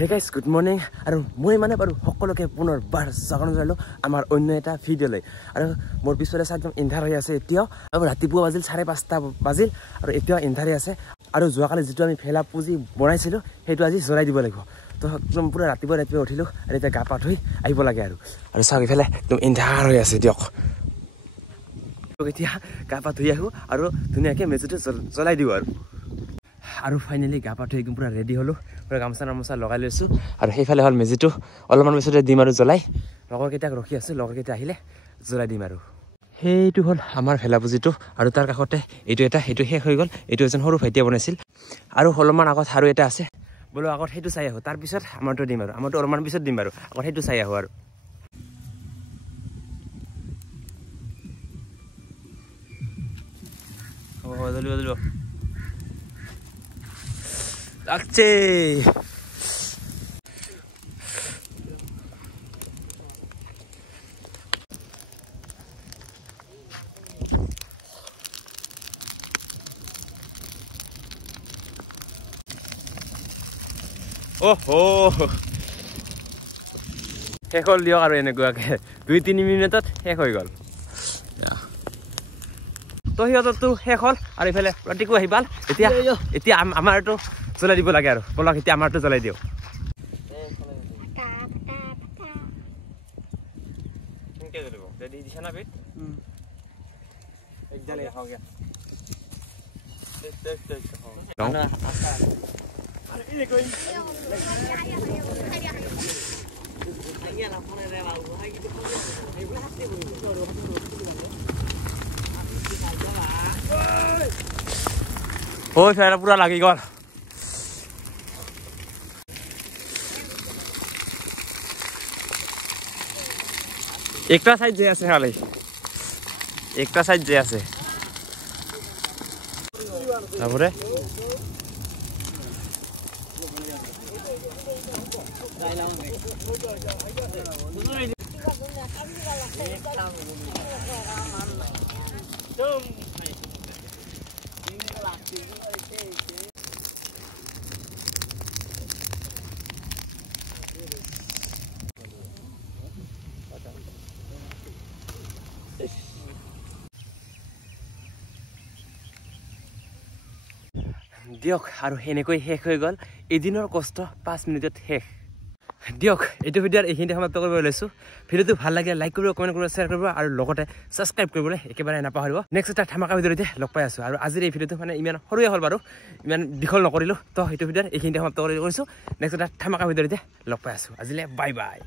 Hey guys, good morning. আৰু মই মানে বাৰু সকলোকে পুনৰবাৰ স্বাগতম জনালো আমাৰ অন্য এটা ভিডিঅ'লৈ আৰু মোৰ পিছৰে একদম ইন্ধাৰ হৈ আছে এতিয়া আৰু ৰাতিপুৱা বাজিল 5:30 বাজিল আৰু এতিয়া ইন্ধাৰ হৈ আছে আৰু যোৱাকালি যেটো আমি ফেলা পুজি বনাইছিলো সেইটো আজি জ্বলাই দিব লাগিব তো একদম পুৰা ৰাতিপুৱা উঠিলো আৰু এতিয়া গা পা ধুই আহিব লাগে আৰু চাওক ইফালে একদম ইন্ধাৰ হৈ আছে দিয়ক এতিয়া গা পা ধুই আহো আৰু ধুনীয়াকৈ মেজিটো জ্বলাই দিও আৰু ফাইনালি গা পা ধুই একদম পুৰা ৰেডি হলো পুৰা গামছা লগাই লৈছো আৰু সেইফালে হল মেজিটো অলপমান পিছতে দিম আৰু জ্বলাই লগৰকেইটাক ৰখি আছো লগৰকেইটা আহিলে জ্বলাই দিম আৰু সেইটো হল আমাৰ ভেলা পুজিটো আৰু তাৰ কাষতে এইটো শেষ হৈ গল এইটো এজন সৰু ভাইটিয়ে বনাইছিল আৰু অলপমান আগত আৰু এটা আছে বলো আগত সেইটো চাই আহো তাৰ পিছত আমাৰটো দিম আৰু আমাৰটো অলপমান পিছত দিম আৰু আগত সেইটো চাই আহো আৰু জ্বলিব লাগছে শেষ হল দিয়ক আৰু এনেকুৱাকে 2-3 মিনিটত শেষ হৈ গল তো সিহঁতৰটো শেষ হল আৰু ইফালে ৰাতিকো আহি পাল এতিয়া আমাৰটো জ্বলাই দিব লাগে আৰু বলক এতিয়া আমাৰটো জ্বলাই দিওঁ ôi trời nó pura lagi con একটা সাইড যে আছে খালি একটা সাইড যে আছে তারপরে দিয়ক আৰু এনেকৈ শেষ হৈ গল এদিনৰ কষ্ট 5 মিনিটত শেষ দিয়ক এইটো ভিডিঅ'ৰ এইখিনি সমাপ্ত কৰিব লৈছো ভিডিঅ'টো ভাল লাগে লাইক কৰিব কমেন্ট কৰিব শ্বেয়াৰ কৰিব আৰু লগতে সাবস্ক্ৰাইব কৰিবলৈ একেবাৰে নাপাহৰিব নেক্সট এটা ধামাকা ভিডিঅ'তে লগ পাই আছো আৰু আজিৰ এই ভিডিঅ'টো মানে ইমান সৰুৱে হ'ল বাৰু ইমান দীঘল নকৰিলো তো এইটো ভিডিঅ'ৰ এইখিনি সমাপ্ত কৰিছো নেক্সট এটা ধামাকা ভিডিঅ'তে লগ পাই আছো আজিলে বাই বাই